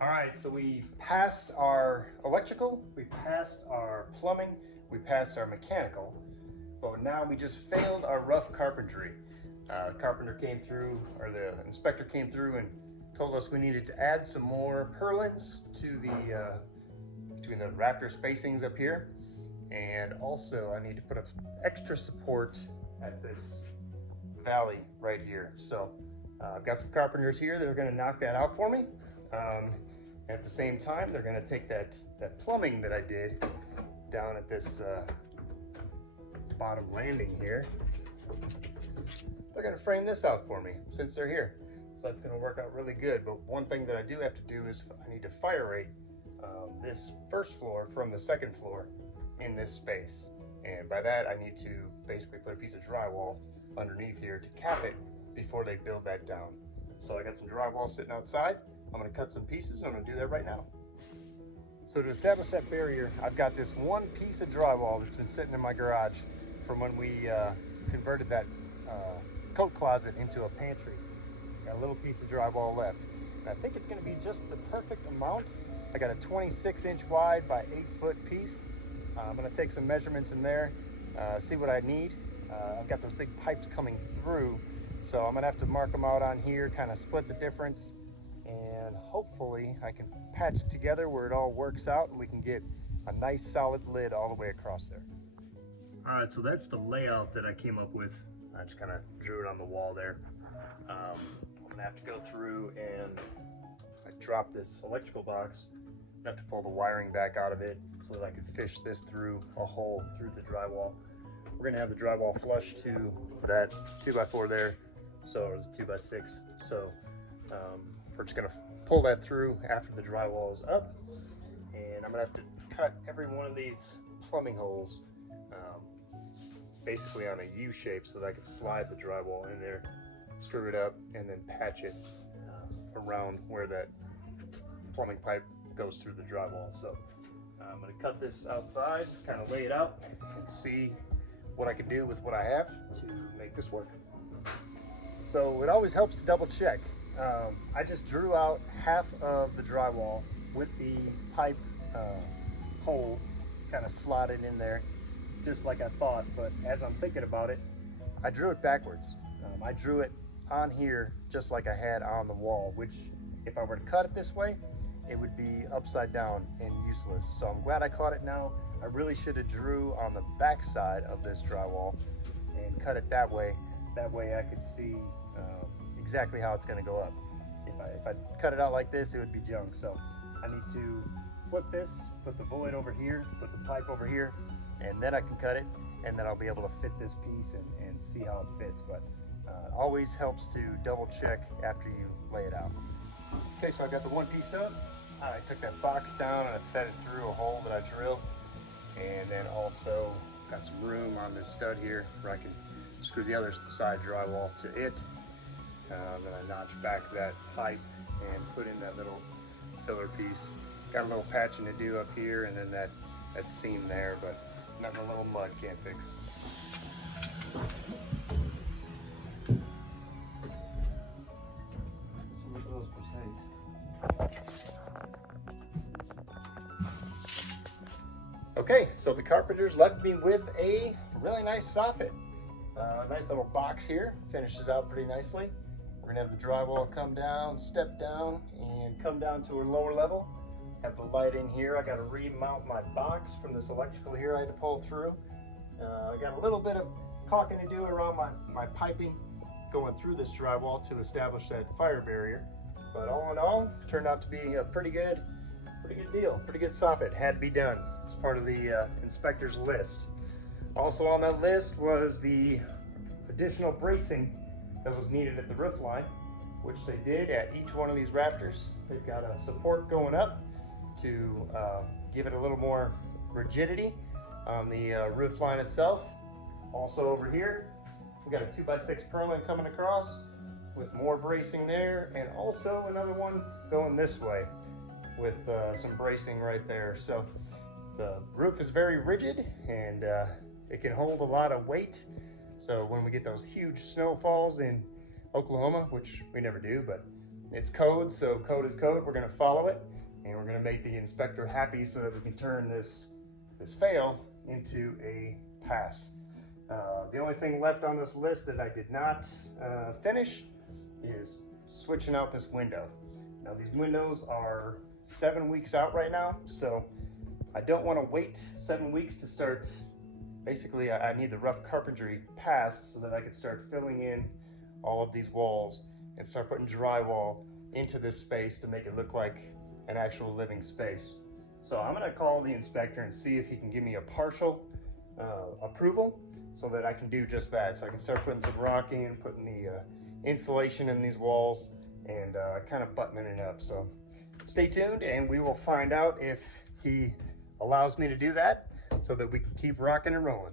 All right, so we passed our electrical, we passed our plumbing, we passed our mechanical, but now we just failed our rough carpentry. The carpenter came through, or the inspector came through and told us we needed to add some more purlins to the between the rafter spacings up here, and also I need to put up extra support at this valley right here. So I've got some carpenters here that are going to knock that out for me. At the same time, they're going to take that plumbing that I did down at this bottom landing here. They're going to frame this out for me since they're here. So that's going to work out really good. But one thing that I do have to do is I need to fire rate this first floor from the second floor in this space. And by that, I need to basically put a piece of drywall underneath here to cap it before they build that down. So I got some drywall sitting outside. I'm going to cut some pieces and I'm going to do that right now. So to establish that barrier, I've got this one piece of drywall that's been sitting in my garage from when we converted that coat closet into a pantry. Got a little piece of drywall left. And I think it's going to be just the perfect amount. I got a 26-inch wide by 8-foot piece. I'm going to take some measurements in there, see what I need. I've got those big pipes coming through, so I'm going to have to mark them out on here, kind of split the difference, and hopefully I can patch it together where it all works out and we can get a nice solid lid all the way across there. All right, so that's the layout that I came up with. I just kind of drew it on the wall there. I'm going to have to go through and I dropped this electrical box. I have to pull the wiring back out of it so that I could fish this through a hole through the drywall. We're gonna have the drywall flush to that 2x4 there, or the 2x6. So we're just gonna pull that through after the drywall is up. And I'm gonna have to cut every one of these plumbing holes basically on a U shape so that I can slide the drywall in there, screw it up, and then patch it around where that plumbing pipe goes through the drywall. So I'm going to cut this outside, kind of lay it out, and see what I can do with what I have to make this work. So it always helps to double check. I just drew out half of the drywall with the pipe hole kind of slotted in there, just like I thought. But as I'm thinking about it, I drew it backwards. I drew it on here just like I had on the wall, which if I were to cut it this way, it would be upside down and useless. So I'm glad I caught it now. I really should have drew on the back side of this drywall and cut it that way. That way I could see exactly how it's gonna go up. If I cut it out like this, it would be junk. So I need to flip this, put the void over here, put the pipe over here, and then I can cut it, and then I'll be able to fit this piece and see how it fits. But always helps to double check after you lay it out. Okay, so I got the one piece up. I took that box down and I fed it through a hole that I drilled, and then also got some room on this stud here where I can screw the other side drywall to it. Then I notched back that pipe and put in that little filler piece. Got a little patching to do up here, and then that seam there, but nothing a little mud can't fix. Okay, so the carpenters left me with a really nice soffit. Nice little box here, finishes out pretty nicely. We're gonna have the drywall come down, step down, and come down to a lower level. Have the light in here. I gotta remount my box from this electrical here I had to pull through. I got a little bit of caulking to do around my piping going through this drywall to establish that fire barrier. But all in all, turned out to be a pretty good deal, pretty good soffit. Had to be done. It's part of the inspector's list. Also on that list was the additional bracing that was needed at the roof line, which they did at each one of these rafters. They've got a support going up to give it a little more rigidity on the roof line itself. Also over here, we got a 2x6 purlin coming across with more bracing there, and also another one going this way with some bracing right there. So the roof is very rigid, and it can hold a lot of weight. So when we get those huge snowfalls in Oklahoma, which we never do, but it's code, so code is code. We're gonna follow it, and we're gonna make the inspector happy so that we can turn this fail into a pass. The only thing left on this list that I did not finish is switching out this window. Now these windows are 7 weeks out right now, so I don't want to wait 7 weeks to start. Basically, I need the rough carpentry passed so that I can start filling in all of these walls and start putting drywall into this space to make it look like an actual living space. So I'm gonna call the inspector and see if he can give me a partial approval so that I can do just that. So I can start putting some rock in, putting the insulation in these walls, and kind of buttoning it up. So stay tuned and we will find out if he allows me to do that so that we can keep rocking and rolling.